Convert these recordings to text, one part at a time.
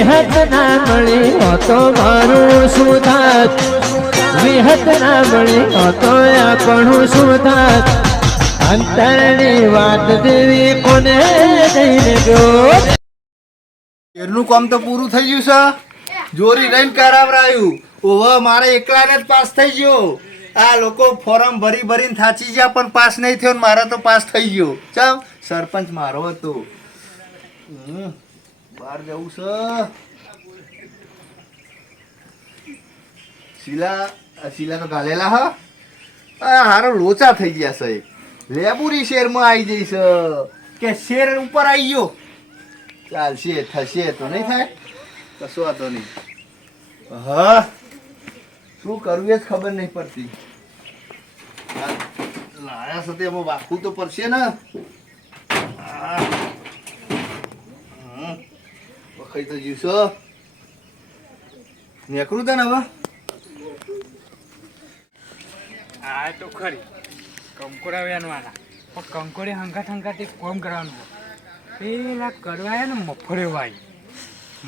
વિહત ના મળી તો મારું શું થાત, વિહત ના મળી તો આપણું શું થાત, અંતરની વાત દેવી કોને જઈને ગયો. ઘેરનું કામ તો પૂરું થઈ ગયું છે. જોરી રહીને કરાવરાયું. ઓવા મારે એકલાને જ પાસ થઈ ગયો. આ લોકો ફોર્મ ભરી ભરીને થાચી ગયા પણ પાસ નહીં થયો ને મારે તો પાસ થઈ ગયો. ચમ સરપંચ મારો હતો. બહાર જવું છે. શીલા તો ગાલેલા હા. હારો લોચા થઈ ગયા છે. લેબુરી શેરમાં આવી જઈશ કે શેર ઉપર આવી ગયો. ચાલશે થશે તો નહીં થાય કશો વાતો નહીં. હા શું કરવું એ જ ખબર નહીં પડતી. લાયા સાથે એમાં વાખવું તો પડશે ને. વખાઈ તો જીવશો નીકળું તને હવે. આ તો ખરી કંકોડા વેણવાના પણ કંકોડે હંગાત એક કોમ કરવાનું પેલા કરવાય ને મફળ્યો વાય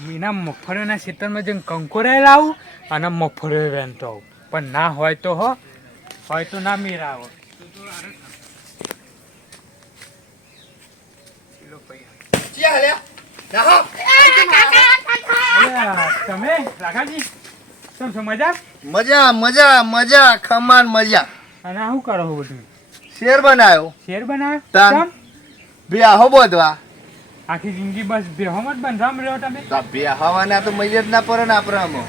મીના મફળ્યોના ખેતરમાં જઈને કંકોડા લાવું અને મફળ્યો વેણતો આવું પણ ના હોય તો હોય તો ના મેરાવો. તમે રાખાજી તમે છો મજા મજા મજા મજા ખમાન મજા. અને શું કરો છો બધું? શેર બનાવ્યો. શેર બનાવ્યો? બે આહો બોધવા આખી જિંદગી બસ બેહોમાં જ બંધામ રહ્યો તમે? બે હવાના તો મૈયત ના પડે ને આપણામાં.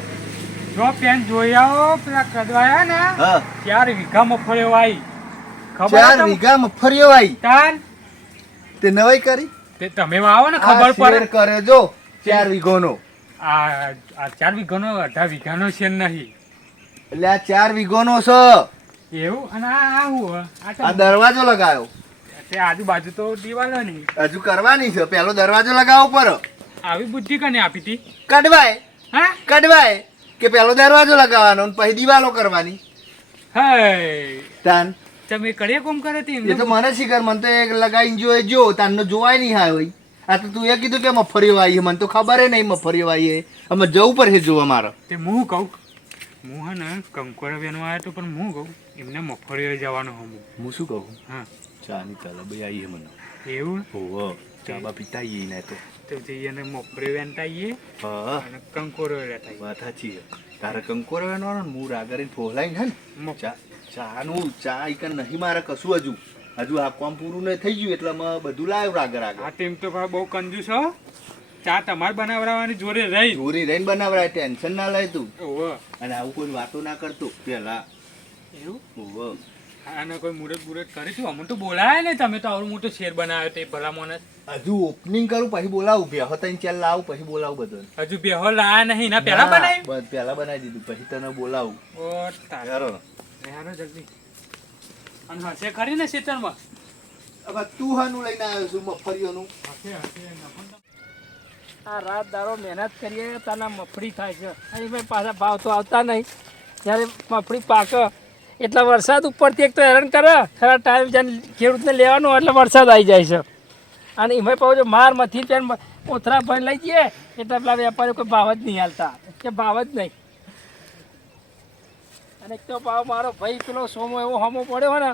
જો પેન જોઈ આવો પેલા કદવાયા ને 4 વીઘા મફળ્યો વાઈ. ખબર 4 વીઘા મફળ્યો વાઈ તાન તે નવાઈ કરી તે તમે આવો ને ખબર પડે કરે. જો 4 વીઘોનો આ 4 વીઘાનો 18 વીઘાનો છે નહીં એટલે આ 4 વીઘોનો છે એવું. અને આ હું આ દરવાજો લગાવ્યો. તે આજુબાજુ તો દિવાલો નહીં હજુ કરવાની છે. પેલો દરવાજો લગાવવો પડે. આવી બુદ્ધિ કને આપી હતી? કડવાય હા કડવાય કે પેલો દરવાજો લગાવવાનો ને પછી દિવાલો કરવાની. હે તાન તમે કડે કોમ કરે તે એ તો મને શીખર મને તો એક લગાઈને જો તાનનો જોવાય નહીં હા હોય. આ તો તું એ કીધું કે મફળીઓ આવી મને તો ખબર નહીં મફળીઓ આવી અમે જવું પડે જોવા મારે. તે હું કહું હું હે ને કંકોડા વેણવા આવ્યો તો પણ હું કહું એમને મફળીઓ જવાનું હું શું કહું. હા ચા ની તલબ આવી મને એવું. ઓહો ચા બા પીતા આવીએ ને તો જઈએ ને મફળીઓ વેણતા આવીએ અને કંકોડો વેણતા વાત સાચી. તારે કંકોડો વેણવાનો ને હું રાગરીને ફોલાઈને હે ને ચા ઈકન નહીં મારે કશું હજુ આ કામ પૂરું નહીં થઈ ગયું એટલે મેં બધું લાવ્યું રાગર આગળ. હા તેમ તો બહુ કંજૂસ હો. ચા તમારે બનાવવાની જોડે રહી જોરી રહીને બનાવરાય. ટેન્શન ના લે તું. ઓહો અને આવું કોઈ વાતો ના કરતો પેલા. એવું. ઓહો આને કોઈ મુરત કરી છું અમને તો બોલાય ને તમે તો આવડું મોટો શેર બનાવ્યો તે ભલા મને. હજુ ઓપનિંગ કરું પછી બોલાવું. બેહો તઈને ચાલ લાવું પછી બોલાવું બધું. હજુ બેહો લાયા નહીં ના પહેલા બનાવ્યું? પહેલા બનાવી દીધું પછી તને બોલાવું. ઓ તારો જલ્દી. અને હશે ખરી ને ખેતરમાં? હવે તું હાનું લઈને આવ્યો છું મફળીઓનું? આ રાત દારો મહેનત કરીએ તાના મફળી થાય છે અને ભાઈ પાછા ભાવ તો આવતા નહીં. જ્યારે મફળી પાકે એટલે વરસાદ ઉપરથી એક તો હેરાન કરે. ખરા ટાઈમ જ્યાં ખેડૂતને લેવાનો એટલે વરસાદ આવી જાય છે અને એમાં પાછું જો માર મથી પેન ઓથરા ભણ લઈ જઈએ એટલે પેલા વેપારીઓ કોઈ ભાવ જ નહીં હાલતા કે ભાવ જ નહીં. અને એક તો ભાવ મારો ભાઈ પેલો સોમો એવો હમો પડ્યો હોય ને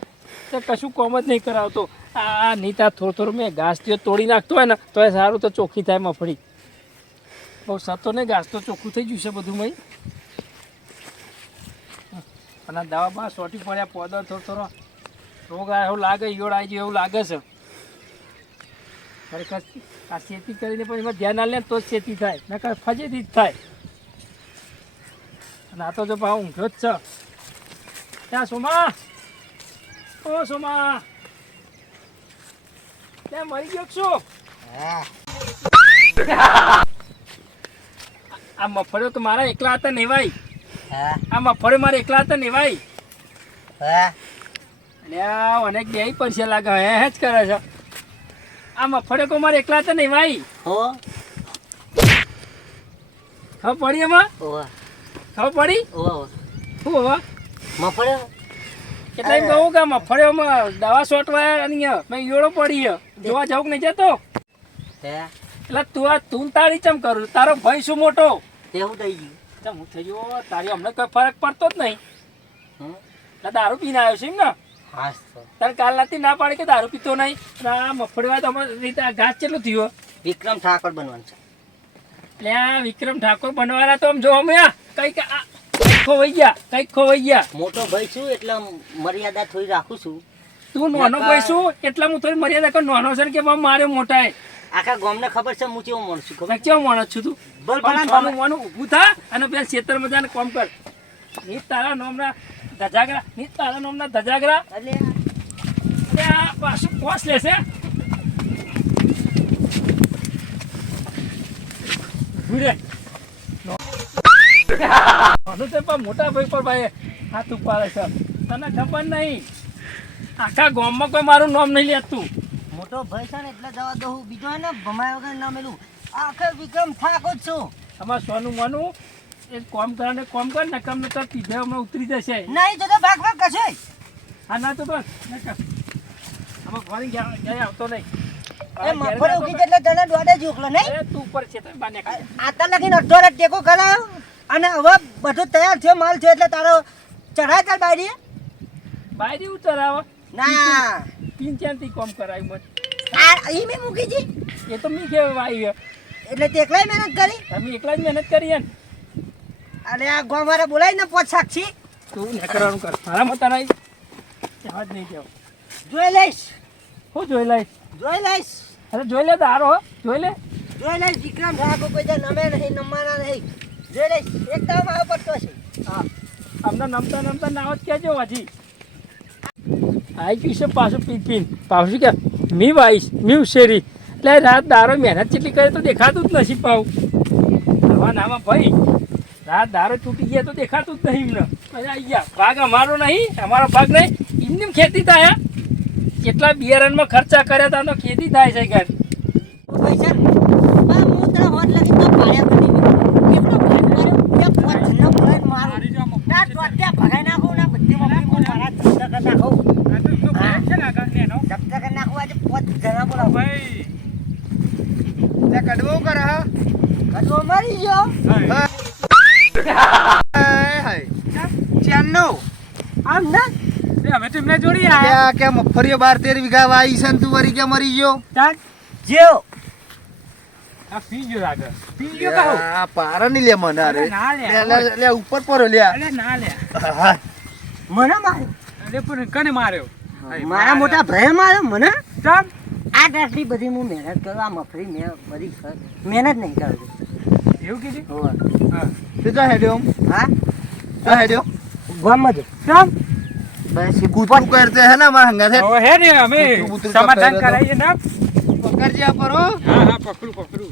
તો કશું કોમ જ નહીં કરાવતો. આ નીતા થોડું મેં ઘાસ તોડી નાખતો હોય ને તો એ સારું તો ચોખ્ખી થાય મફળી. બહુ સતો ને ઘાસ તો ચોખ્ખું થઈ ગયું છે બધું મય. અને દવા બા સોટી પડ્યા પોદર થોડો રોગ એવું લાગે ઈયોડ આવી ગયો એવું લાગે છે. ખરેખર આ ખેતી કરીને પણ એમાં ધ્યાન આલે તો જ ખેતી થાય નકર ફજેથી જ થાય. અને આ તો જો ભાવ ઊંઘ્યો જ છે. ત્યાં સોમા ઓ સોમા ત્યાં મરી ગયો છો? આ મફળો તો મારા એકલા હતા ને ભાઈ. આ મફળો મારા એકલા હતા ને ભાઈ. અનેક બે પૈસા લાગે હે જ કરે છે. આ મફળો તો મારા એકલા હતા ને ભાઈ. ખબર પડી એમાં? ખબર પડી શું હવે મફળો એટલે એમ કહું કે મફળિયામાં દવા છોટવા અને મેં ઈયોળો પડી જોવા જાવ કે નહીં જતો? એટલે તું તારી ચમ કરું તારો ભાઈ શું મોટો તેવું થઈ ગયું. ચમ હું થઈ ગયો તારી હમણાં કોઈ ફરક પડતો જ નહીં હમ? એટલે દારૂ પીને આવ્યો છે એમ ને હાસ તો. તારે કાલ રાતથી ના પાડે કે દારૂ પીતો નહીં અને આ મફળીમાં તો અમારી રીતે આ ઘાસ કેટલું થયું વિક્રમ ઠાકોર બનવાનું છે. એટલે આ વિક્રમ ઠાકોર બનવાના તો આમ જો અમે કંઈક ખોવાઈ ગયા મોટો ભાઈ છું એટલે મર્યાદા થોડી રાખું છું. તું નાનો ભાઈ શું એટલે હું થોડી મર્યાદા કર નાનો છે ને કે મારે મોટા હે આખા ગામને ખબર છે હું કેવો માણસ છું ખબર? મેં કેવો માણસ છું તું બોલ ભલા માનું માનું ઊભું થા અને પેલા ખેતર મજાને કામ કર ની તારા નામના ધજાગરા એટલે એટલે આ પાછું કોસ લેશે ઊભી રહે. નાનું તે પણ મોટા ભાઈ પર ભાઈ હાથ ઉપાડે છે તને ખબર નહીં આખા ગામમાં કોઈ મારું નામ નહીં લેતું મોટો ભાઈ છે ને એટલે જવા દઉં. બીજો હે ને ભમાય વગર ના મેલું આખે વિક્રમ ઠાકોર છું. અમાર સોનું માનું એ કોમ કરે કોમ કર ને કમ તો પીધે હમણાં ઉતરી જશે નહીં તો ભાગ કશો હા ના તો બસ ના કર આમાં ઘણી ગયા આવતો નહીં એ મફળ ઉગી એટલે તને દોડે જોકલો નહીં. અરે તું ઉપર છે તો બાને કાઢ આતા લગીને અડધો રાત ટેકો કરાયો અને હવે બધું તૈયાર થયો માલ છે એટલે તારો ચઢાય તાર બાયડી બાયરી ઉતરાવ ના તીન ચાંતી કોમ કરાય મત આ ઈ મેં મૂકી જી એ તો મી કેવા આવી એટલે તે એકલાય મહેનત કરી. અમે એકલા જ મહેનત કરી ને અને આ ગોમારા બોલાવીને પોચ સાક્ષી તું ને કરવાનું કર મારા મત નહીં જવા જ નહીં કેવું જોઈ લઈશ હું જોઈ લઈશ અરે જોઈ લે તારો હો જોઈ લે વિક્રમ ઠાકોર કોઈ નમે નહીં નમવાના નહીં જોઈ લઈશ એકદમ આવો પડતો છે. હા અમને નમતા નાવ જ કહેજો હજી આવી ગયું છે પાછું પીન પાછું કે મી વાઈશ મી ઉશેરી એટલે રાત દારો મહેનત જેટલી કરે તો દેખાતું જ નથી પાવ આવા નામાં ભાઈ રાત દારો તૂટી ગયા તો દેખાતું જ નહીં એમને મજા આવી ગયા ભાગ અમારો નહીં અમારો ભાગ નહીં એમની ખેતી થાય કેટલા બિયારણમાં ખર્ચા કર્યા હતા તો ખેતી થાય છે ઘર પૈસા આ મોતરા હોત લગી તો પાડ્યા બની કેટલો ભાગ કર્યો કે પોચ ન ભરાય મારું ના ટોટ્યા ભગાઈ નાખું ના બધી મમ્મી હું મારા ધંધા કરી નાખું ધંધા કરી નાખું આજે પોચ જણા બોલાવું ભાઈ ત્યાં કડવો કરે હા કદો મરી ગયો ચાંદનો આમ ના અમે તો એમને જોડી આયા ત્યાં કે મગફળીઓ 12-13 વીઘા વાઈ છે ને તું વરી કે મરી ગયો જેવો આ પી ગયો લાગે પી ગયો કહો આ પારા ની લે મને અરે અરે ના લે. લે ઉપર પર લે અરે ના લે હા મને માર્યો અરે પણ કને માર્યો મારા મોટા ભાઈ માર્યો મને ચાલ આ આટલી બધી હું મહેનત કરું આ મફરી મેં બધી મહેનત નહીં કરું એવું કીધું હોવે. હા તે જા હેડ્યો હા જા હેડ્યો ગામમાં જ ચાલ બસ એ કૂતરું કરતે હે ને મારા હંગા છે હવે હે ને અમે કૂતરું સમાધાન પકડ્યો તો. કરાવીએ ને પકડજે આ પર હો હા હા પકડું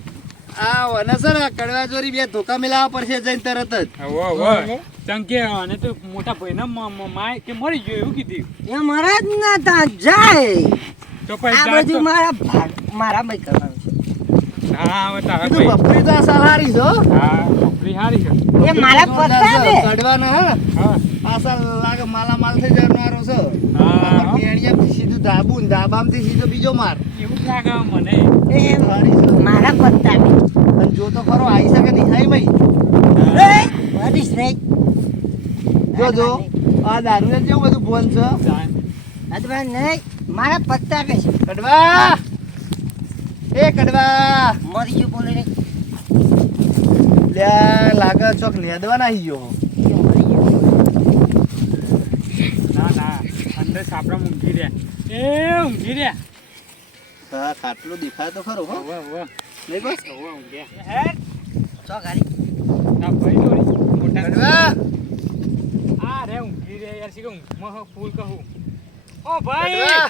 આ વનસર કડવા જોરી બે ધોકા મિલાવા પડશે જઈને તરત જ હવે ચંકે અને તો મોટા ભાઈના માય કે મરી ગયો એવું કીધું એ મારા જ ના તા જાય તો આ પછી બધું મારા ભાઈ કરવાનું છે હા હવે તારે તું ભાઈ બપરી તો આ સલારી છો હા પકડી હારી છે એ મારા પત્તા ને કડવાના હે ને હા પાછા લાગે માલા માલ થઈ જનારો છે હા. મેણિયાથી સીધું ધાબુ ને ધાબામાંથી સીધો બીજો માર એવું જ લાગે મને એ મારા પત્તા ને અને જો તો ખરો આવી શકે નહીં હાઈ ભાઈ વધીશ નહીં જો આ દારૂ ને કેવું બધું ફોન છે અથવા નહીં મારા પત્તા કે છે કડવા એ કડવા મરી ગયો બોલે નહીં લે લાગે ચોક નેદવા નાહી ગયો એ મરી ગયો ના અંદર સાપડા ઊંઘી રહ્યા ઊંઘી રહ્યા હા ખાટલો દેખાય તો ખરો હો હવે નહીં બસ હવે ઊંઘ્યા હે ચો ગાડી ના ભાઈ જોડી મોટા કડવા આ રે ઊંઘી રહ્યા યાર શીખું મહ ફૂલ કહું ઓ ભાઈ કડવા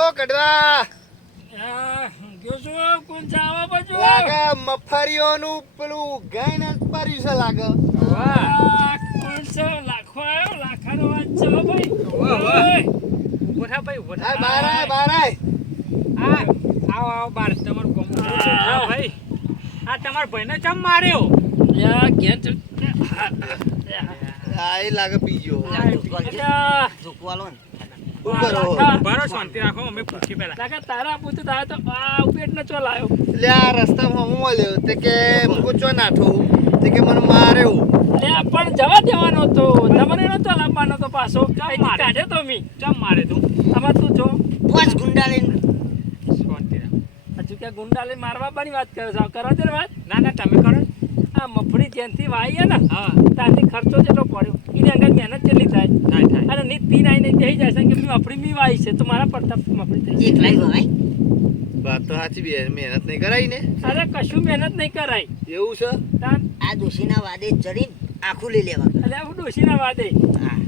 ઓ કડવા ગયો છો કોણ જાવા બાજુ લાગે મફરીઓનું પેલું ગાયને પાર્યું છે લાગે કોણ છે લાખો આવ્યો લાખાનો વાત છે હો ભાઈ ઉભા ભાઈ ઉભા આ બાર આય બાર આય આવો બાર તમારું કોમ હા ભાઈ આ તમાર ભાઈને ચમ માર્યો યા ઘેર આ એ લાગે પીજો ઝુકવાલો ને શું કરો બરો શાંતિ રાખો અમે પૂછી પેલા કાકા તારા પૂછું તારા તો આ ઉપેટ ન ચો લાયો એટલે આ રસ્તામાં હું મળ્યો તે કે મૂકો ચો નાઠો તે કે મને માર્યો અરે પણ જવા દેવાનો તો તમને નતો લાવવાનો તો પાછો અહીંથી કાઢ્યો તો મી ચમ મારે તું આમાં તું જો પાંચ ગુંડા લઈને શાંતિ રાખ હજુ કે ગુંડા લઈને મારવા બાની વાત કરો છો કરો છો ને વાત ના ના તમે કરો આ મફળી જ્યાંથી વાઈએ ને હા ત્યાંથી ખર્ચો જેટલો પડ્યો એની અંદર મહેનત કેટલી થાય થાય થાય અને નીત પીન આવીને જઈ જાય છે કે મફળી મી વાઈ છે તો મારા પડતા મફળી થઈ એક લાઈ ભાઈ વાત તો સાચી બે મહેનત નહીં કરાઈ ને અરે કશું મહેનત નહીં કરાય એવું છે તાન આ દોશીના વાદે ચડીને આખું લઈ લેવા એટલે હું ડોશીના વાદે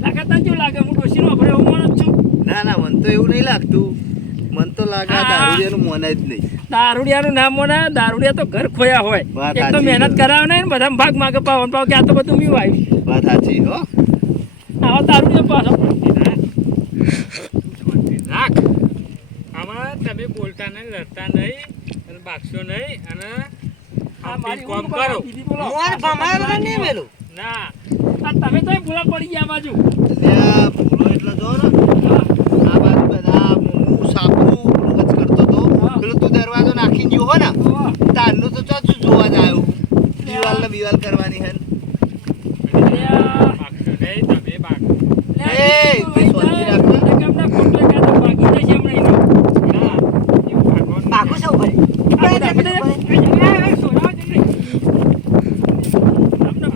લાગે તને કેવું લાગે હું ડોશીનો વપરે હું માણસ છું ના ના મને તો એવું નહીં લાગતું મન તો લાગે આ દારૂડિયાનું મોન જ નહીં દારૂડિયાનું નામ મોના દારૂડિયા તો ઘર ખોયા હોય વાત એક તો સાચી મહેનત છે. કરાવે ને બધા ભાગ માગે પાવન પાવ કે આ તો બધું મી વાવ્યું વાત સાચી હો આવો દારૂડિયો પાછો શાંતિ રાખ આમાં તમે બોલતા નહીં લડતા નહીં અને બાગશો નહીં અને આ મારી કોમ ઊંઘ કરો બીજી બોલો મોર ભમાયો નહીં મેલું ના આ તમે તો ભૂલા પડી ગયા આ બાજુ એટલે આ ભૂલો એટલે જો ને આ બાજુ બધા હું સાપરું રોજ કરતો તો હા. પેલો તું દરવાજો નાખીને ગયો હો ને ઓહ, તારનું તો ચોચું જોવા જ આવ્યું દિવાલ ને બિવાલ કરવાની હે લે. બાગશો નહીં તમે બાગ લે, એ, તું તે વહી શાંતિ જા. રાખો. એટલે કે હમણાં ખોટલે કાઢો, ભાગી જશે હમણાં એનો. ના એવું ભાગવાનું પાકું છે ઉપર આ બધા- બધા- એ, સોના જ નહીં. હમણાં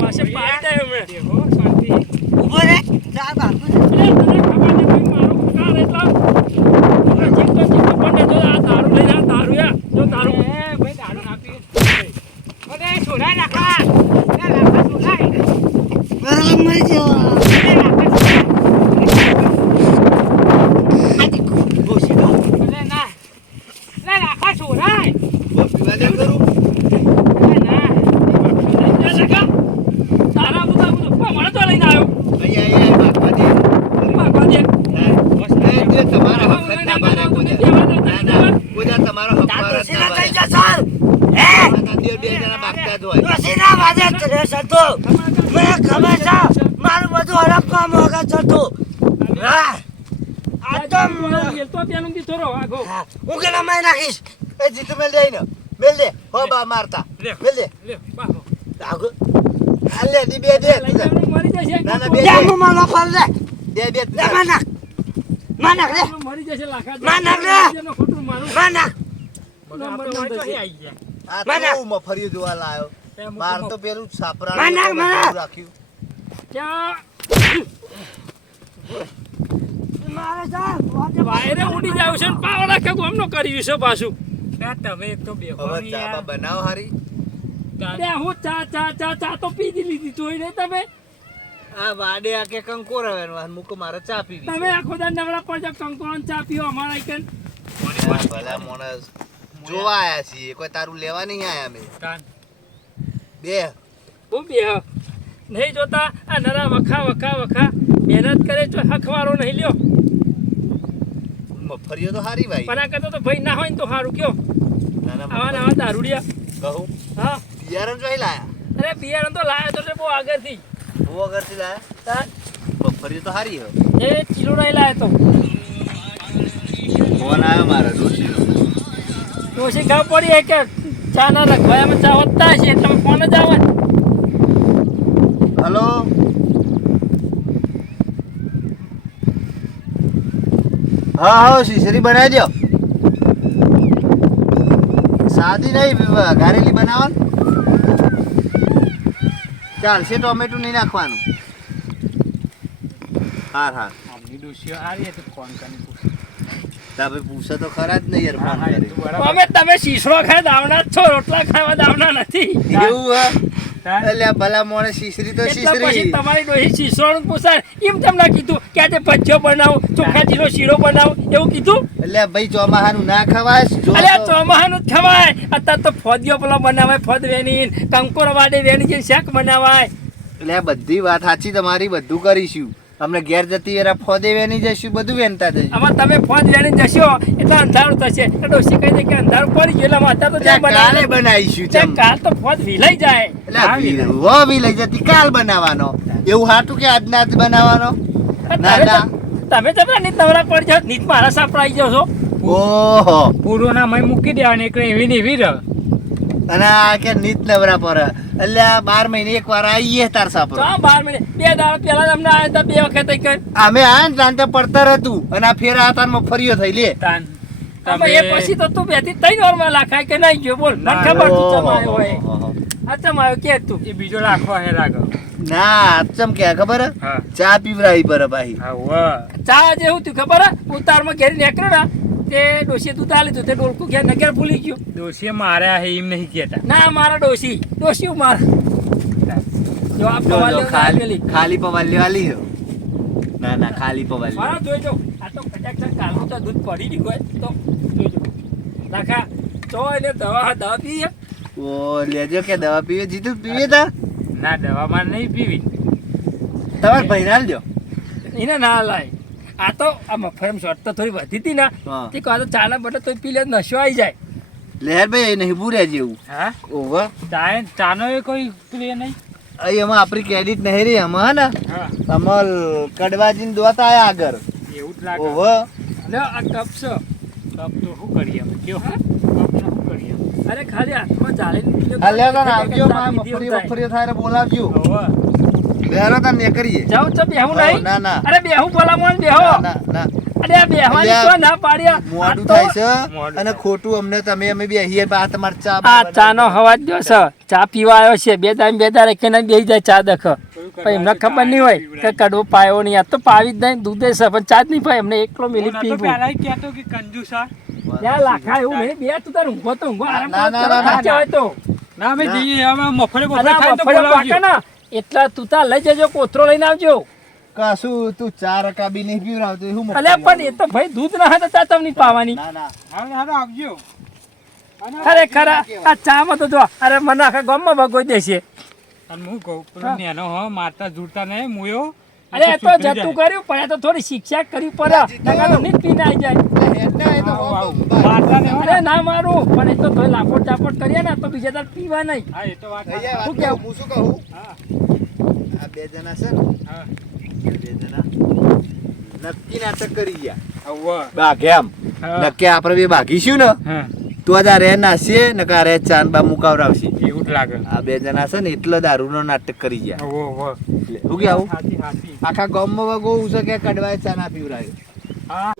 પાસે પાડી જાય હમણાં. દેહો શાંતિ ઉભો રે ચાલ પાકું છે એટલે તને ખબર નથી મારું કાર એટલો ચીકતો ચીકતો પડે જો આ દારૂ લઈને આ દારૂ યા જો દારૂ એ ભાઈ દારૂ ના પીએ અરે સોડા નાખા નાખા સોડા બરાબર મરી ગયો આજી દોશી નો અરે ના ના નાખા સોડા પીવા કરું ના તારા બધા બધું મને તો લઈને આવ્યો અહીંયા ભાગવા દે એ તમારા હક જ ના મારે કોઈ ના ના કોઈ તમારો હક મારે જ ના દોશી મારે. ના થઈ જા સર હે આ બે જણા ભાગતા જ હોય દોશી ના વાદે ચડે સતો મને ખબર છે મારું બધું હરપ કામ વગર ચડતું હા આ તો તો ત્યાંનું દી થોડો આગો હા, હું કે લમાઈ નાખીશ એ જીતુ મેલ દે ને મેલ દે હો બા મારતા લે. મેલ દે લે બાહો આગો હાલે દી બે દે લઈ જવાનું મરી જશે ના, ના, બે- જા હું મારો ફળ લે દે દે લે માનાક માનાક લે મરી જશે લાખા માં નાખ લે. જેનો ખોટું મારું માનાક આપણે હોય તો અહીં આવી ગયા આ માના. તો મફરિયો જોવા લાયો માર તો પેલું સાપરા માના, માના. રાખ્યું ક્યાં મારે જા વાયરે ઉડી જાવ છે ને પાવડા કે ગોમનો કર્યું છે પાછું ના તમે એક તો બેહો હવે નહીં ચા યાર. બા બનાવો હારી બે હું ચા ચા ચા ચા તો પી લીધી જોઈ નહીં તમે આ વાડે આ કે કંકોર આવે મુકો મારે ચા પીવી તમે આખો દા નવરા પર જો કંકોણ ચા પીઓ અમારા કન ભલા મોણસ જોવા આયા છીએ કોઈ તારું લેવા નહીં આયા અમે કાન. બે હું બે નહીં જોતા આ નરા વખા વખા વખા મહેનત કરે તો હખવારો નહીં લ્યો મફરિયો તો હારી ભાઈ પણ આ કરતો તો ભાઈ ના હોય ને તો સારું કયો નાના આવા ને આવા દારૂડિયા કહું હા બિયારણ જોઈ લાયા અરે બિયારણ તો લાયો તો બહુ આગળથી બહુ આગળથી લાયા તાર મફરિયો તો હારી હે એ ચીલો નહીં લાયો તો ફોન આવ્યો મારો ડોશીનો ડોશી ખબર પડી કે ચા ના રખવાયામાં ચા વધતા હશે તમે ફોન જ આવે હલો હા હા શીશરી બનાવી દો સાદી નહીં ઘારેલી બનાવો ચાલશે ટોમેટું નહીં નાખવાનું હાર હાર આમની ડોશીઓ હારી હતી ફોન કરીને પૂછ. તમે પૂછો તો ખરા જ નહીં યાર ફોન હા, એ કરી તો બરાબર. અમે તમે શીશરો ખાય દાવના જ છો રોટલા ખાવા દાવના નથી એવું હે તાર. એટલે ભલા મોણે શીશરી તો એટલે પછી શીશરી તમારી ડોહી શીશરોનું પૂછાય એમ તમને કીધું કે આજે ભજીયો બનાવો ચોખા જીરો શીરો બનાવો એવું કીધું એટલે ભાઈ ચોમાહાનું ના ખવાય જો અરે આ તો- ચોમાહાનું જ ખવાય અત્યારે તો ફોદિયો પેલો બનાવાય ફોદ વેની કંકોર વાડે વેની જે શાક બનાવાય એટલે આ બધી વાત સાચી તમારી બધું કરીશું અમને ઘેર જતી વેરા ફોદે વેની જઈશું બધું વેનતા જઈશું આમાં તમે ફોદ વેની જશો એટલે અંધારું થશે એટલે ડોશી કહી દે કે અંધારું પડી ગયું એટલે અત્યારે તો જ્યાં એટલે કાલે બનાવે બનાવીશું ત્યાં ચમ. કાલ તો ફોદ વિલાઈ જાય એટલે આ વી લઈ જતી કાલ બનાવવાનો એવું હાટું કે આજના આજ બનાવવાનો ના તારે ના તો- તમે જબરા નીત નવરા પડી જાઓ નીત મારા સાપરાઈ જાઓ છો ઓહો પૂરોના મય મૂકી દેવાની એટલે એવી ને એવી રહ અને આ કે નીત નવરા પર એટલે આ 12 મહિને એક વાર આવીએ તાર સાપરો તો 12 મિનિટ 2 દાડા પહેલા અમને આયા હતા 2 વખત કઈ અમે આયા ને તાન તો પડતર હતું અને આ ફેર આ તાન મફરીઓ થઈ લે તાન તમે એ પછી તો તું 2 થી 3 વારમાં લાખાય કે નહીં ગયો બોલ મને ખબર તું ચમાયો હોય આ ચમાયો કે તું એ બીજો લાખો હે લાગો ના ચમ કે ખબર હે? હા ચા પીવરાઈ પર ભાઈ હા વાહ ચા જે હું તું ખબર હે ઉતારમાં ઘેર નીકળ્યો ને તે ડોશી તું તાલી તું તે ડોલકું ઘેર નગર ભૂલી ગયો દોશીએ માર્યા હે એમ નહીં કહેતા ના મારા ડોશી માર જો આપ જો, જો, ખાલી ખાલી પવાલી વાલી હે. ના ના ખાલી પવાલી મારા જોઈજો આ તો કટાક કાલનું તો દૂધ પડી ગયું હોય તો જોઈજો લાખા તો એને દવા પી ઓ લેજો કે દવા પીવે જીતું પીવે તા ના દવામાં નહીં પીવી તમાર ભાઈ લ્યો એને ના લાય આ તો આ મફરમ શોર્ટ તો થોડી વધી હતી ને હા. તે કહો તો ચાના બટે તો પી લે તો નશો આવી જાય લહેર ભાઈ નહીં ભૂર્યા જેવું હા ઓહો ચાનો એ કોઈ પ્લે નહીં અહીં એમાં આપણી ક્રેડિટ નહીં રહી આમાં ને હા અમલ કડવાજીને દોત આયા આગળ એવું જ લાગે ઓહો લે આ કપ છે કપ તો શું કરીએ અમે કયો કપનો શું કરીએ અરે ખાલી હાથમાં ચાલીને પી લો. હા લે તો આવજો ચા માં પીધી મફરી એવું થાય. મફરી થાય તો બોલાવજો હવે લેરો તને ને કરીએ જાઉં તો બેહું હો, નહીં ના ના અરે બેહું ભલામણ બેહો ના ના અરે આ બેહવાની અલ્યા, તો ના પાડ્યા મોડું આ તો- થાય છે મોડું અને થાય. ખોટું અમને તમે અમે બેહીએ બા તમાર ચા આ ચાનો હવાજ જો છે ચા પીવા આવ્યો છે બે દાડે કે ના બેહી જાય ચા દખ પણ એમને ખબર નહીં હોય કે કડવો પાયો નહીં આ તો પાવી જ નહીં દૂધ છે પણ ચા જ નહીં પાય એમને એકલો મિલી હું નતો પીવું પહેલા ય કહેતો કે કંજુસા ત્યાં લાખા એવું નહીં બે તું તાર ઊંઘો તો ઊંઘો આરામ ના, કરો, ના, કરો, ના, થાક્યા હોય તો ના અમે ના. જઈએ હવે મફરે અરે બફરે આ થાય તો મફળીઓ બોલાવજો પાકે ને એટલા તું તાર લઈ જજો કોથરો લઈને આવજો કશું તું ચા રકાબી નહીં પીવરાવતો એ હું અલ્યા પણ એ તો ભાઈ દૂધ ના હોય તો ચા તમને પાવાની ના ના હાલો હાલો આવજો ખરેખર આ ચામાં તો જો અરે મને આખા ગામમાં ભગોઈ દેશે અને હું કહું પેલો નેનો હો મારતા જુડતા નહીં મુયો અરે એ તો જતું કર્યું પણ આ તો થોડી શિક્ષા કરવી પડે નકર તો નીત પીને આવી જાય મારતા નહીં અરે ના મારું પણ એ તો થોડી લાપોટ ચાપોટ કરીએ ને તો બીજા તાર પીવા નહીં હા એ તો વાત અહીંયા શું વાત કેવું? કહું, હું શું કહું હા આ બે જણા છે ને હા બે જણા નક્કી નાટક કરી ગયા હવે બાઘે આમ હા. નક્કી આપણે બે બાઘીશું ને હા તો આ રે નાસીએ ને કા રે ચાંદબા મુકાવરાવશે એવું જ લાગે આ બે જણા છે ને એટલો દારૂનો નાટક કરી ગયા હવે હવે એટલે હું કે આવું હાથી હાથી આખા ગામમાં વગો છે કે કડવાય ચા ના પીવરાયો હા